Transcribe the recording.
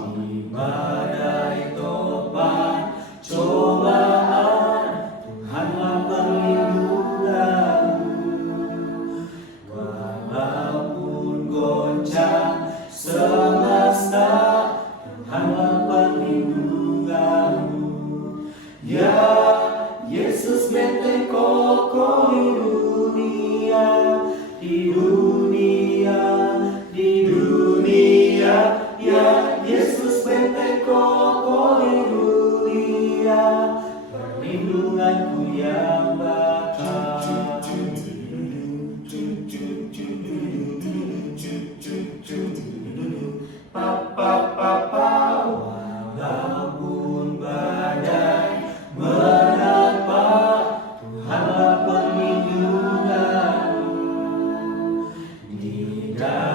Di badai topan cobaan, Tuhanlah perlindunganmu. Walaupun goncang semesta, Tuhanlah perlindunganmu. Ya Yesus benteng kokoh di dunia, di dunia, di dunia. Ya Yesus benteng kokoh di dunia, perlindunganku yang bakal. Walaupun badai menerpa, Tuhanlah perlindunganmu. Di dalam